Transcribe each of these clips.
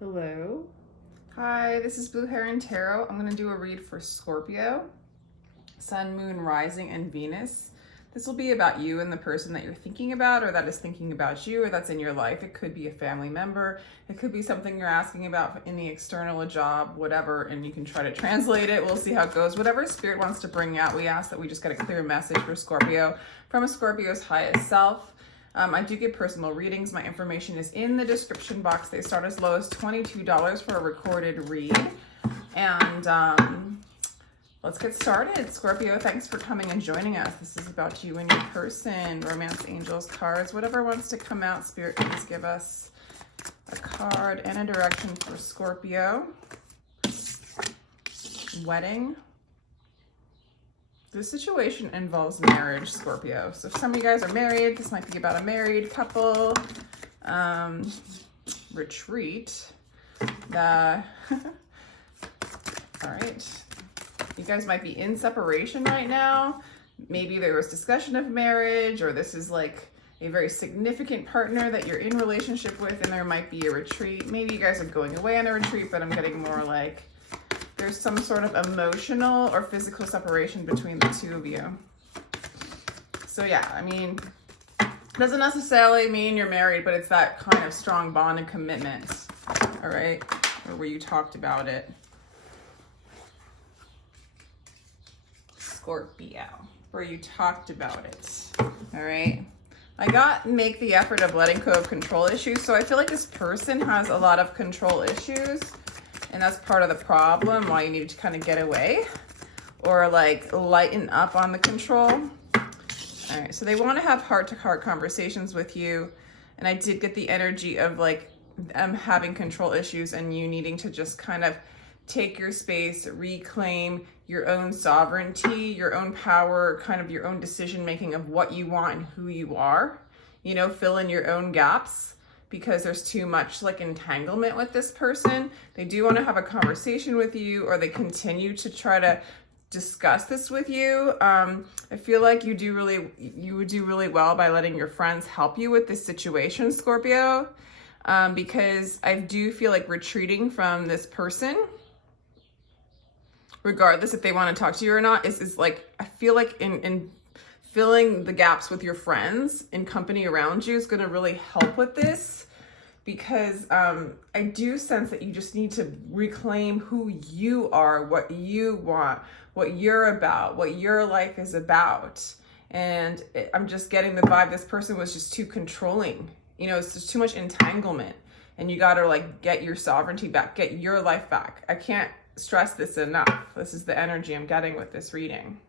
Hello. Hi, this is Blue Heron Tarot. I'm going to do a read for Scorpio, Sun, Moon, Rising, and Venus. This will be about you and the person that you're thinking about, or that is thinking about you, or that's in your life. It could be a family member. It could be something you're asking about in the external, a job, whatever, and you can try to translate it. We'll see how it goes. Whatever Spirit wants to bring out, we ask that we just get a clear message for Scorpio from a Scorpio's highest self. I do give personal readings. My information is in the description box. They start as low as $22 for a recorded read. And let's get started. Scorpio, thanks for coming and joining us. This is about you and your person. Romance, angels, cards, whatever wants to come out. Spirit, please give us a card and a direction for Scorpio. Wedding. This situation involves marriage, Scorpio. So if some of you guys are married, this might be about a married couple. Retreat. All right. You guys might be in separation right now. Maybe there was discussion of marriage, or this is like a very significant partner that you're in relationship with, and there might be a retreat. Maybe you guys are going away on a retreat, but I'm getting more like there's some sort of emotional or physical separation between the two of you. So yeah, I mean, doesn't necessarily mean you're married, but it's that kind of strong bond and commitment, all right? Or where you talked about it. Scorpio, where you talked about it, all right? I got make the effort of letting go of control issues. So I feel like this person has a lot of control issues, and that's part of the problem, why you need to kind of get away or like lighten up on the control. All right, so they want to have heart-to-heart conversations with you. And I did get the energy of like them having control issues and you needing to just kind of take your space, reclaim your own sovereignty, your own power, kind of your own decision-making of what you want and who you are, you know, fill in your own gaps, because there's too much like entanglement with this person. They do want to have a conversation with you, or they continue to try to discuss this with you. I feel like you would do really well by letting your friends help you with this situation, Scorpio, because I do feel like retreating from this person, regardless if they want to talk to you or not, is like, I feel like in filling the gaps with your friends and company around you is going to really help with this, because I do sense that you just need to reclaim who you are, what you want, what you're about, what your life is about. And I'm just getting the vibe this person was just too controlling. You know, it's just too much entanglement, and you got to like get your sovereignty back, get your life back. I can't stress this enough. This is the energy I'm getting with this reading.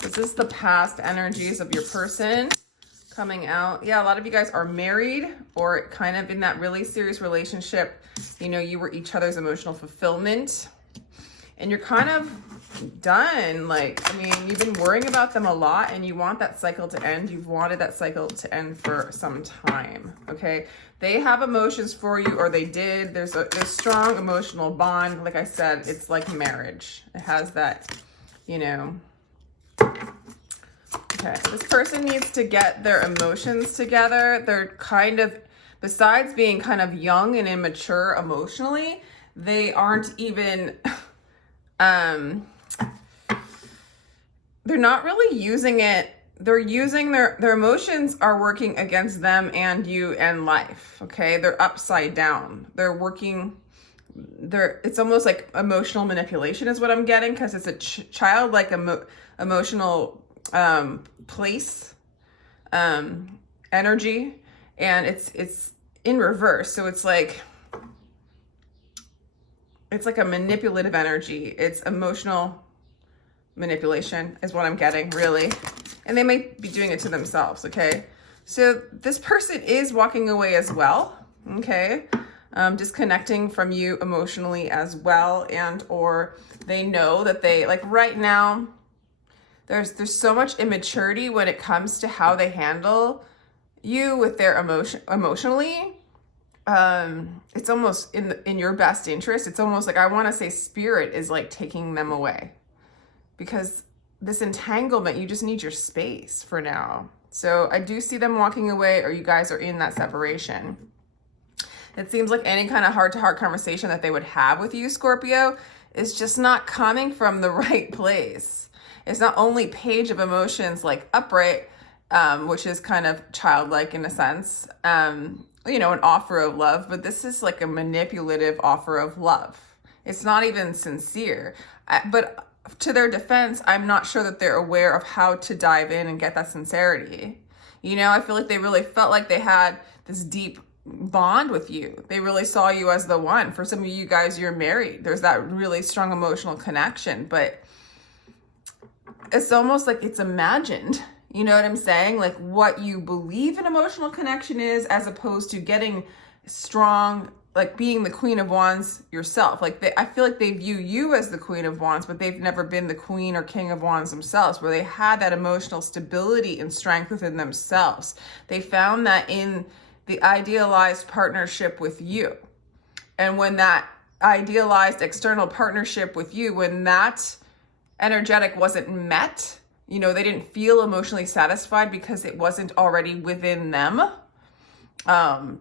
This is the past energies of your person coming out. Yeah, a lot of you guys are married or kind of in that really serious relationship. You know, you were each other's emotional fulfillment, and you're kind of done. Like, I mean, you've been worrying about them a lot and you want that cycle to end. You've wanted that cycle to end for some time, okay? They have emotions for you, or they did. There's a strong emotional bond. Like I said, it's like marriage. It has that, you know. Okay, this person needs to get their emotions together. They're kind of, besides being kind of young and immature emotionally, they aren't even, they're not really using it. They're using their emotions are working against them and you and life, okay? They're upside down. They're working, it's almost like emotional manipulation is what I'm getting, because it's a childlike emotional place, energy, and it's in reverse. So it's like a manipulative energy. It's emotional manipulation is what I'm getting, really. And they might be doing it to themselves, okay? So this person is walking away as well, okay? Disconnecting from you emotionally as well, and or they know that they, like right now, there's so much immaturity when it comes to how they handle you with their emotionally. It's almost in your best interest. It's almost like, I want to say spirit is like taking them away, because this entanglement, you just need your space for now. So I do see them walking away, or you guys are in that separation. It seems like any kind of heart-to-heart conversation that they would have with you, Scorpio, is just not coming from the right place. It's not only Page of Emotions, like upright, which is kind of childlike in a sense, you know, an offer of love, but this is like a manipulative offer of love. It's not even sincere. But to their defense, I'm not sure that they're aware of how to dive in and get that sincerity. You know, I feel like they really felt like they had this deep bond with you. They really saw you as the one. For some of you guys, you're married. There's that really strong emotional connection, but it's almost like it's imagined. You know what I'm saying? Like what you believe an emotional connection is, as opposed to getting strong, like being the Queen of Wands yourself. Like I feel like they view you as the Queen of Wands, but they've never been the Queen or King of Wands themselves, where they had that emotional stability and strength within themselves. They found that in the idealized partnership with you. And when that idealized external partnership with you, when that energetic wasn't met, you know, they didn't feel emotionally satisfied because it wasn't already within them,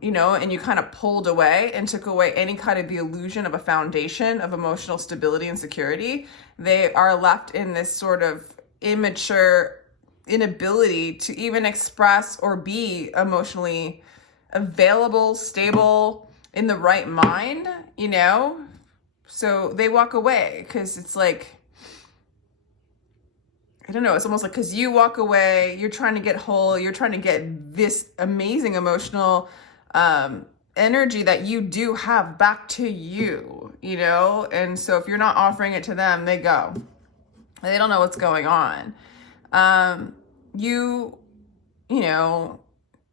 you know, and you kind of pulled away and took away any kind of the illusion of a foundation of emotional stability and security. They are left in this sort of immature inability to even express or be emotionally available, stable, in the right mind, you know? So they walk away because it's like, I don't know, it's almost like because you walk away, you're trying to get whole, you're trying to get this amazing emotional energy that you do have back to you, you know? And so if you're not offering it to them, they go. They don't know what's going on. You know,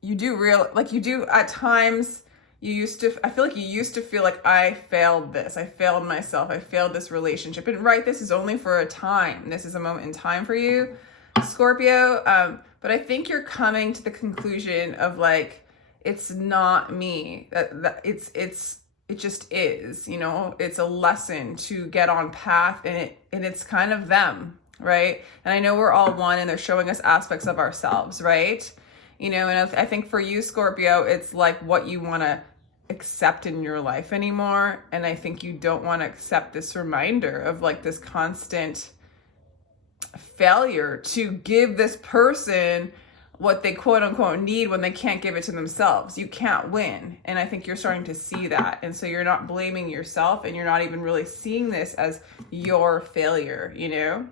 you do at times, I feel like you used to feel like I failed this. I failed myself. I failed this relationship. And right, this is only for a time. This is a moment in time for you, Scorpio. But I think you're coming to the conclusion of like, it's not me. That it just is, you know, it's a lesson to get on path, and it's kind of them, right? And I know we're all one, and they're showing us aspects of ourselves, right? You know, and I think for you, Scorpio, it's like what you want to accept in your life anymore. And I think you don't want to accept this reminder of like this constant failure to give this person what they quote unquote need when they can't give it to themselves. You can't win. And I think you're starting to see that. And so you're not blaming yourself, and you're not even really seeing this as your failure, you know?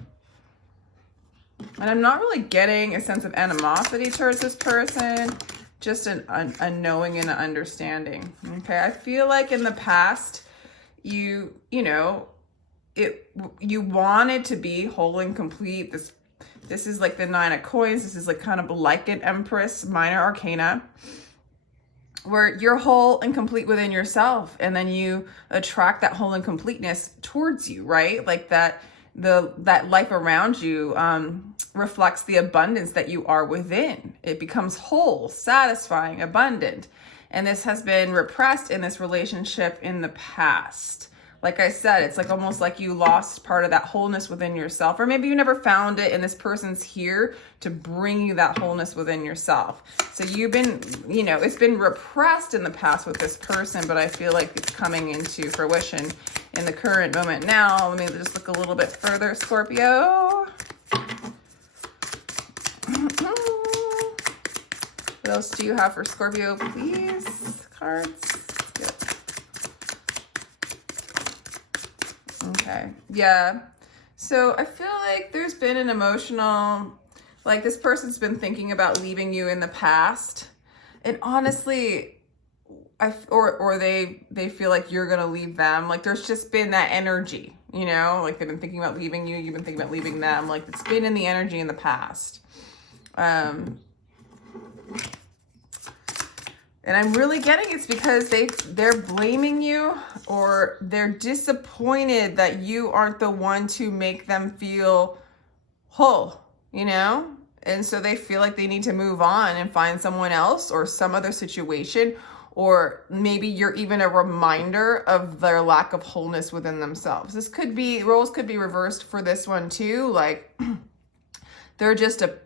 And I'm not really getting a sense of animosity towards this person, just a knowing and an understanding. Okay, I feel like in the past, you wanted to be whole and complete. This is like the Nine of Coins. This is like kind of like an Empress, minor arcana, where you're whole and complete within yourself, and then you attract that whole and completeness towards you, right? Like that life around you reflects the abundance that you are within. It becomes whole, satisfying, abundant. And this has been repressed in this relationship in the past. Like I said, it's like almost like you lost part of that wholeness within yourself, or maybe you never found it, and this person's here to bring you that wholeness within yourself. So you've been, you know, it's been repressed in the past with this person, but I feel like it's coming into fruition in the current moment now. Let me just look a little bit further, Scorpio. What else do you have for Scorpio, please? Cards. Good. Okay. Yeah. So I feel like there's been an emotional, like this person's been thinking about leaving you in the past. And honestly, or they feel like you're going to leave them. Like there's just been that energy, you know, like they've been thinking about leaving you. You've been thinking about leaving them. Like it's been in the energy in the past. And I'm really getting it's because they're blaming you, or they're disappointed that you aren't the one to make them feel whole, you know? And so they feel like they need to move on and find someone else or some other situation, or maybe you're even a reminder of their lack of wholeness within themselves. This could be, roles could be reversed for this one too. Like They're just a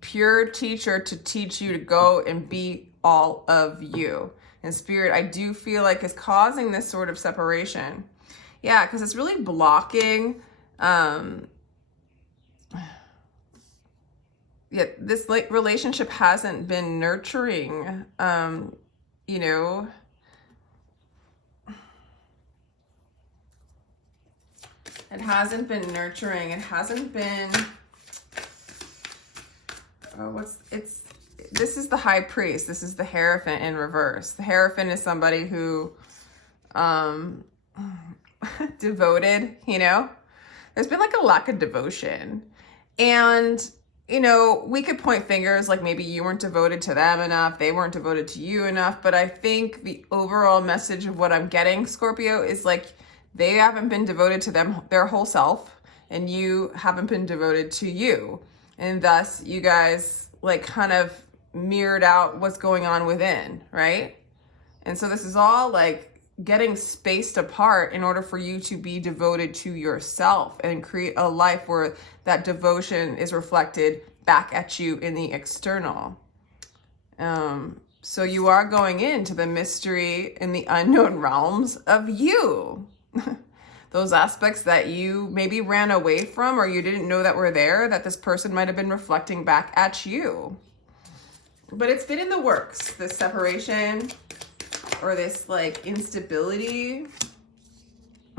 pure teacher to teach you to go and be all of you. And Spirit, I do feel like is causing this sort of separation. Yeah, because it's really blocking. Yeah, this relationship hasn't been nurturing. You know, it hasn't been nurturing. It hasn't been. Oh, this is the High Priest. This is the Hierophant in reverse. The Hierophant is somebody who, devoted, you know, there's been like a lack of devotion. And, you know, we could point fingers like maybe you weren't devoted to them enough. They weren't devoted to you enough. But I think the overall message of what I'm getting, Scorpio, is like they haven't been devoted to them, their whole self, and you haven't been devoted to you. And thus you guys like kind of mirrored out what's going on within, right? And so this is all like getting spaced apart in order for you to be devoted to yourself and create a life where that devotion is reflected back at you in the external. So you are going into the mystery in the unknown realms of you. Those aspects that you maybe ran away from or you didn't know that were there, that this person might have been reflecting back at you. But it's been in the works, this separation or this like instability.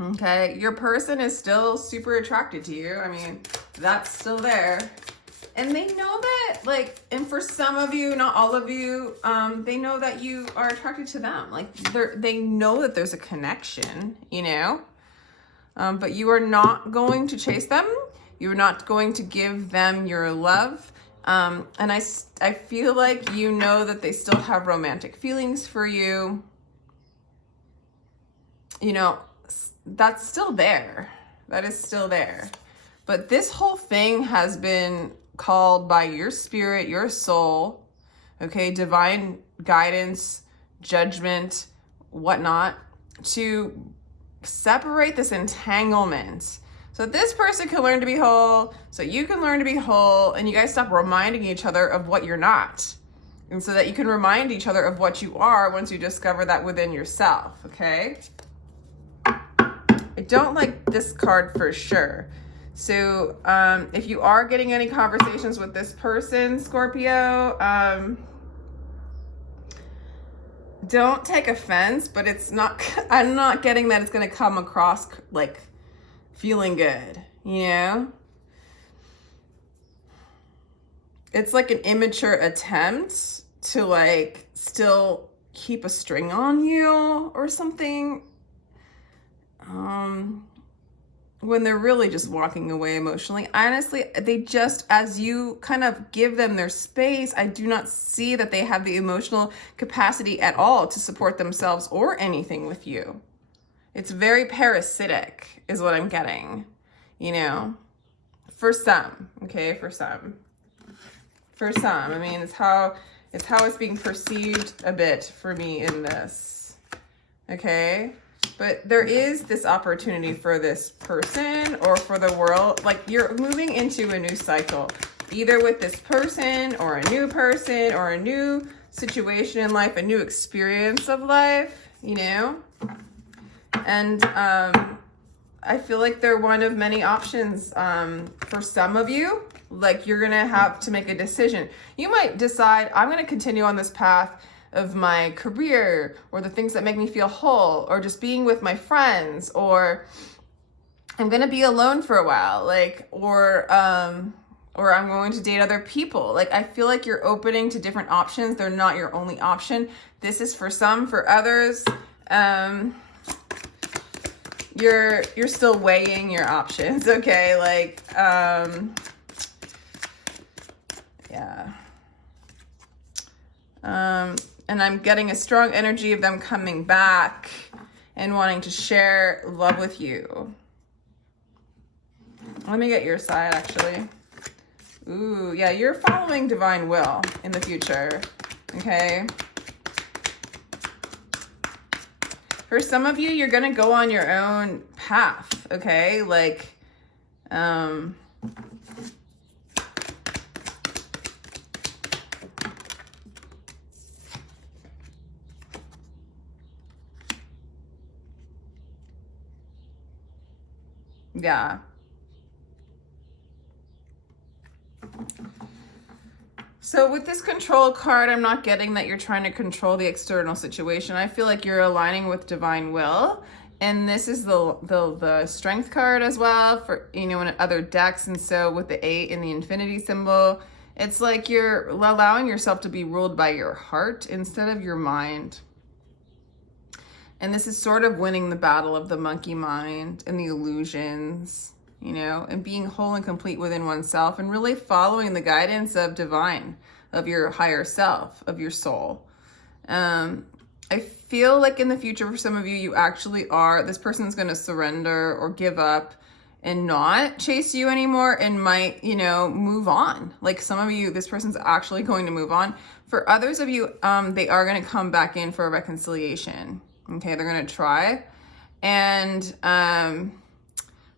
Okay, your person is still super attracted to you. I mean, that's still there. And they know that, like, and for some of you, not all of you, they know that you are attracted to them. Like, they know that there's a connection, you know? But you are not going to chase them. You're not going to give them your love. And I feel like you know that they still have romantic feelings for you. You know, that's still there. That is still there. But this whole thing has been called by your spirit, your soul, okay, divine guidance, judgment, whatnot, to separate this entanglement so this person can learn to be whole, so you can learn to be whole, and you guys stop reminding each other of what you're not, and so that you can remind each other of what you are once you discover that within yourself. Okay, I don't like this card for sure. So if you are getting any conversations with this person, Scorpio, don't take offense, but it's not, I'm not getting that it's going to come across like feeling good, you know? It's like an immature attempt to like still keep a string on you or something. When they're really just walking away emotionally. Honestly, they just, as you kind of give them their space, I do not see that they have the emotional capacity at all to support themselves or anything with you. It's very parasitic is what I'm getting, you know, for some, okay, for some. I mean, it's how it's being perceived a bit for me in this, okay? But there is this opportunity for this person or for the world. Like you're moving into a new cycle, either with this person or a new situation in life, a new experience of life, you know? And I feel like they're one of many options for some of you. Like you're going to have to make a decision. You might decide, I'm going to continue on this path of my career or the things that make me feel whole or just being with my friends, or I'm going to be alone for a while, like, or I'm going to date other people. Like, I feel like you're opening to different options. They're not your only option. This is for some, for others. You're still weighing your options. Okay. Like, yeah. And I'm getting a strong energy of them coming back and wanting to share love with you. Let me get your side, actually. Ooh, yeah, you're following divine will in the future, okay? For some of you, you're going to go on your own path, okay? Like, Yeah. So with this control card, I'm not getting that you're trying to control the external situation. I feel like you're aligning with divine will. And this is the strength card as well for, you know, in other decks. And so with the 8 and the infinity symbol, it's like you're allowing yourself to be ruled by your heart instead of your mind. And this is sort of winning the battle of the monkey mind and the illusions, you know, and being whole and complete within oneself and really following the guidance of divine, of your higher self, of your soul. I feel like in the future for some of you, you actually are, this person's going to surrender or give up and not chase you anymore and might, you know, move on. Like some of you, this person's actually going to move on. For others of you, they are going to come back in for a reconciliation. Okay, they're going to try. And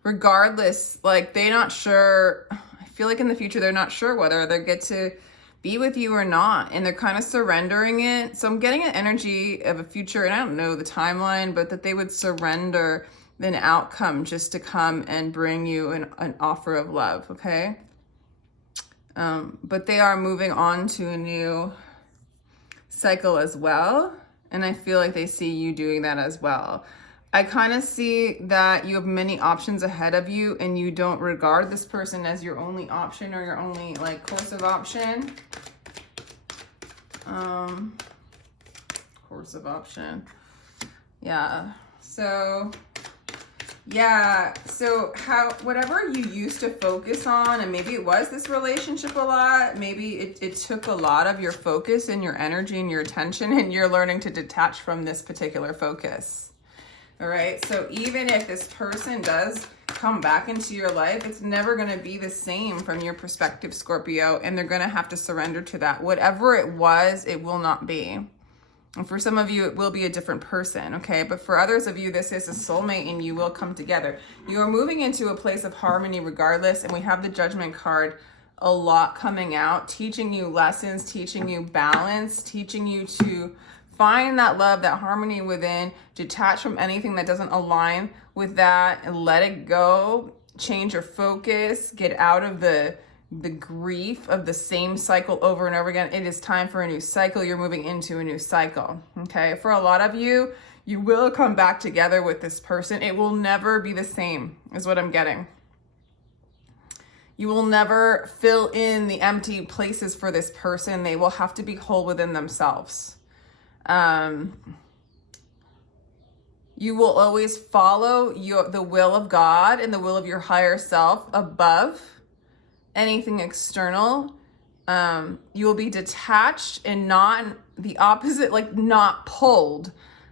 regardless, like they're not sure, I feel like in the future, they're not sure whether they get to be with you or not, and they're kind of surrendering it. So I'm getting an energy of a future, and I don't know the timeline, but that they would surrender an outcome just to come and bring you an offer of love, okay? But they are moving on to a new cycle as well, and I feel like they see you doing that as well. I kind of see that you have many options ahead of you and you don't regard this person as your only option or your only like course of option. Course of option. Yeah. So whatever you used to focus on, and maybe it was this relationship a lot, maybe it took a lot of your focus and your energy and your attention, and you're learning to detach from this particular focus. All right, so even if this person does come back into your life, it's never going to be the same from your perspective, Scorpio, and they're going to have to surrender to that. Whatever it was, it will not be. And for some of you, it will be a different person, okay? But for others of you, this is a soulmate and you will come together. You are moving into a place of harmony regardless, and we have the Judgment card a lot coming out, teaching you lessons, teaching you balance, teaching you to find that love, that harmony within, detach from anything that doesn't align with that and let it go, change your focus, get out of the grief of the same cycle over and over again. It is time for a new cycle. You're moving into a new cycle, okay? For a lot of you, you will come back together with this person. It will never be the same, is what I'm getting. You will never fill in the empty places for this person. They will have to be whole within themselves. You will always follow the will of God and the will of your higher self above anything external. You will be detached and not the opposite, like not pulled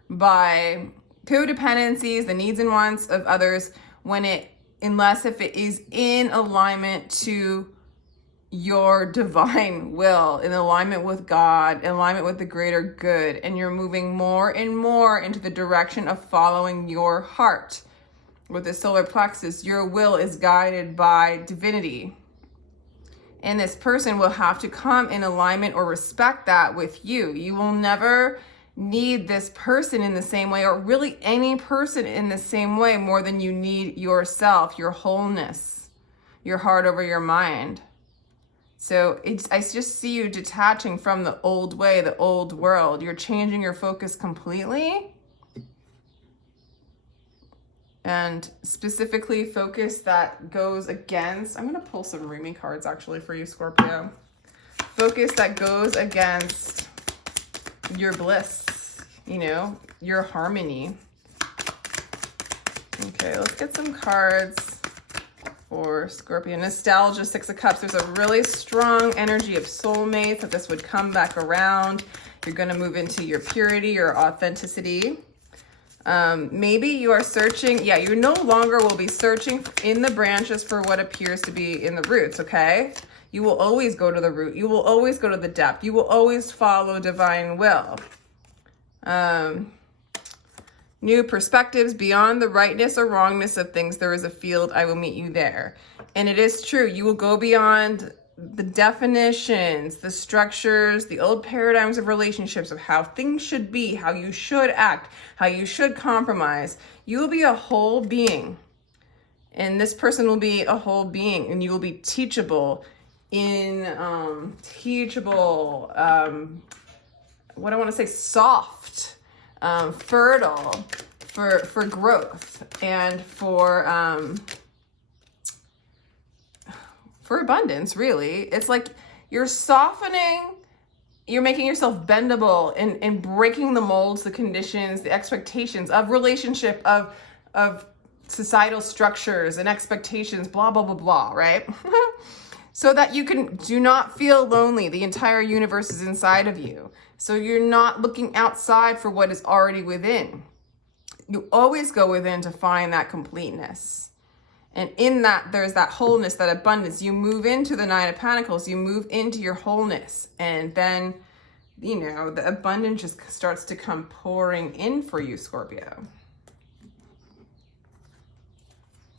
by codependencies, the needs and wants of others unless if it is in alignment to your divine will, in alignment with God, in alignment with the greater good, and you're moving more and more into the direction of following your heart. With the solar plexus, your will is guided by divinity. And this person will have to come in alignment or respect that with you. You will never need this person in the same way, or really any person in the same way, more than you need yourself, your wholeness, your heart over your mind. So I just see you detaching from the old way, the old world. You're changing your focus completely. And specifically focus that goes against, I'm going to pull some Rumi cards actually for you, Scorpio. Focus that goes against your bliss, you know, your harmony. Okay, let's get some cards for Scorpio. Nostalgia, 6 of Cups. There's a really strong energy of soulmates, that this would come back around. You're going to move into your purity, your authenticity. Maybe you are searching. Yeah, you no longer will be searching in the branches for what appears to be in the roots, okay? You will always go to the root. You will always go to the depth. You will always follow divine will. New perspectives beyond the rightness or wrongness of things. There is a field. I will meet you there. And it is true. You will go beyond the definitions, the structures, the old paradigms of relationships, of how things should be, how you should act, how you should compromise. You will be a whole being. And this person will be a whole being, and you will be teachable what I want to say, soft, fertile for growth and for abundance, really. It's like you're softening, you're making yourself bendable and breaking the molds, the conditions, the expectations of relationship, of societal structures and expectations, blah, blah, blah, blah, right? So that you do not feel lonely. The entire universe is inside of you. So you're not looking outside for what is already within. You always go within to find that completeness. And in that, there's that wholeness, that abundance. You move into the Nine of Pentacles, you move into your wholeness. And then, you know, the abundance just starts to come pouring in for you, Scorpio.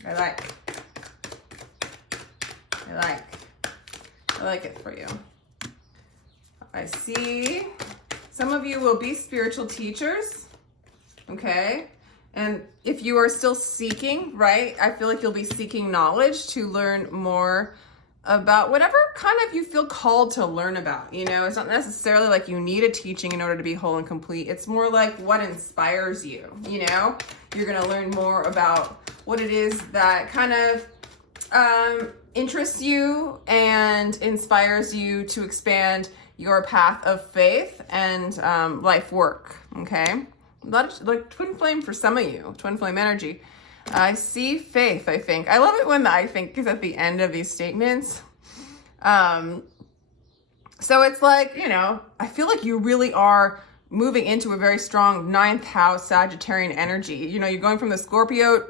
I like it for you. I see some of you will be spiritual teachers, okay? And if you are still seeking, right, I feel like you'll be seeking knowledge to learn more about whatever kind of you feel called to learn about. You know, it's not necessarily like you need a teaching in order to be whole and complete. It's more like what inspires you, you know? You're gonna learn more about what it is that kind of interests you and inspires you to expand your path of faith and life work, okay? A lot of, like, twin flame for some of you, twin flame energy. I see faith, I think. I love it when the I think is at the end of these statements. So it's like, you know, I feel like you really are moving into a very strong 9th house Sagittarian energy. You know, you're going from the Scorpio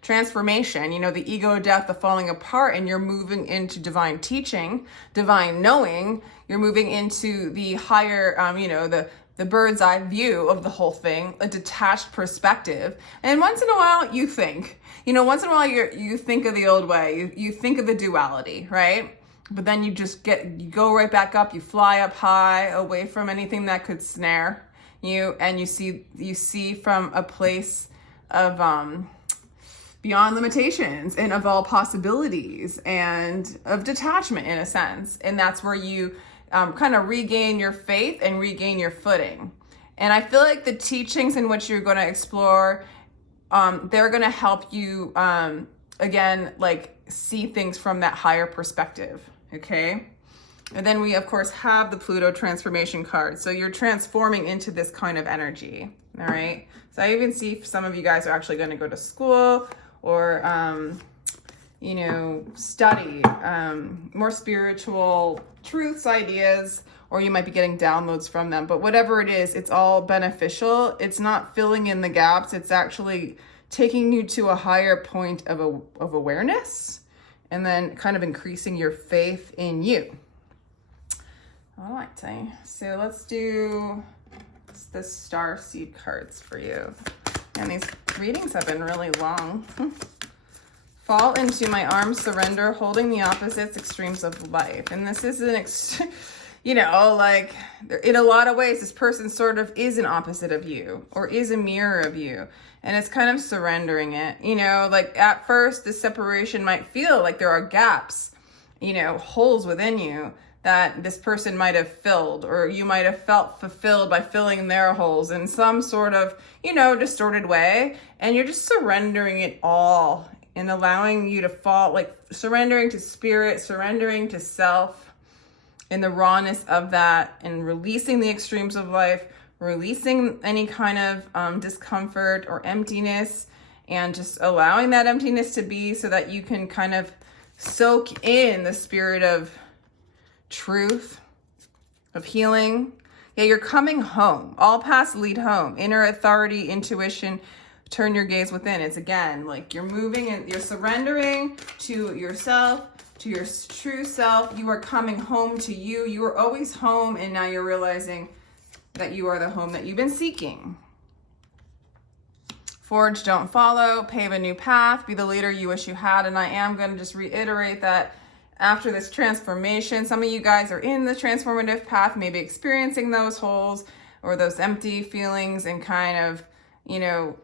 transformation, you know, the ego, death, the falling apart, and you're moving into divine teaching, divine knowing. You're moving into the higher, you know, the bird's eye view of the whole thing, a detached perspective. And once in a while you think, you know, once in a while you think of the old way, you think of the duality, right? But then you go right back up, you fly up high away from anything that could snare you, and you see from a place of beyond limitations and of all possibilities and of detachment in a sense. And that's where you kind of regain your faith and regain your footing. And I feel like the teachings in which you're going to explore, they're going to help you, again, like see things from that higher perspective. Okay. And then we of course have the Pluto transformation card. So you're transforming into this kind of energy. All right. So I even see some of you guys are actually going to go to school or, you know, study more spiritual truths, ideas, or you might be getting downloads from them. But whatever it is, it's all beneficial. It's not filling in the gaps. It's actually taking you to a higher point of awareness and then kind of increasing your faith in you. All right, so let's do the star seed cards for you. And these readings have been really long. Fall into my arms, surrender, holding the opposites, extremes of life. And this is you know, like in a lot of ways, this person sort of is an opposite of you or is a mirror of you. And it's kind of surrendering it, you know, like at first the separation might feel like there are gaps, you know, holes within you that this person might have filled, or you might have felt fulfilled by filling their holes in some sort of, you know, distorted way. And you're just surrendering it all and allowing you to fall, like surrendering to spirit, surrendering to self in the rawness of that, and releasing the extremes of life, releasing any kind of discomfort or emptiness, and just allowing that emptiness to be so that you can kind of soak in the spirit of truth, of healing. Yeah, you're coming home. All paths lead home. Inner authority, intuition, turn your gaze within. It's again, like you're moving and you're surrendering to yourself, to your true self. You are coming home to you. You were always home, and now you're realizing that you are the home that you've been seeking. Forge, don't follow, pave a new path, be the leader you wish you had. And I am going to just reiterate that after this transformation, some of you guys are in the transformative path, maybe experiencing those holes or those empty feelings and kind of, you know,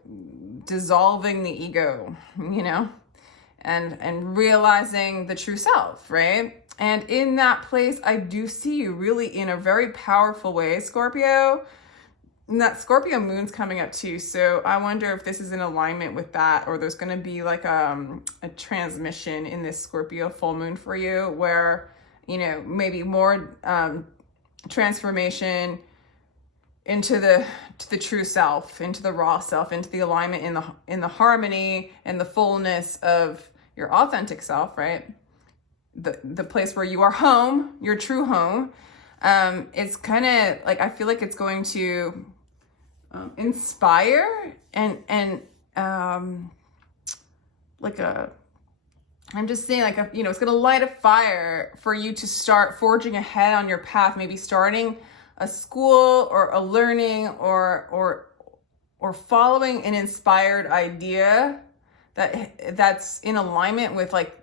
dissolving the ego, you know, and realizing the true self, right? And in that place, I do see you really in a very powerful way, Scorpio. And that Scorpio moon's coming up too. So I wonder if this is in alignment with that, or there's going to be like a transmission in this Scorpio full moon for you where, you know, maybe more transformation into the true self, into the raw self, into the alignment in the harmony and the fullness of your authentic self, right? The place where you are home, your true home. It's kind of like, I feel like it's going to inspire and like I'm just saying, like, you know, it's going to light a fire for you to start forging ahead on your path, maybe starting a school or a learning or following an inspired idea that's in alignment with like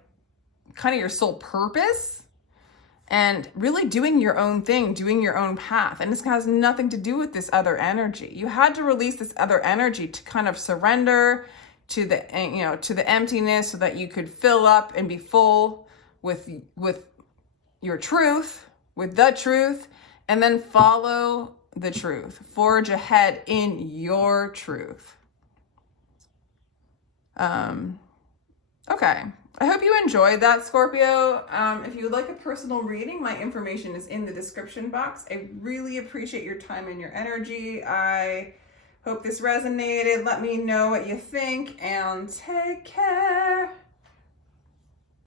kind of your soul purpose. And really doing your own thing, doing your own path. And this has nothing to do with this other energy. You had to release this other energy to kind of surrender to the, you know, to the emptiness so that you could fill up and be full with your truth, with the truth, and then follow the truth. Forge ahead in your truth. Okay. I hope you enjoyed that, Scorpio. If you would like a personal reading, my information is in the description box. I really appreciate your time and your energy. I hope this resonated. Let me know what you think and take care.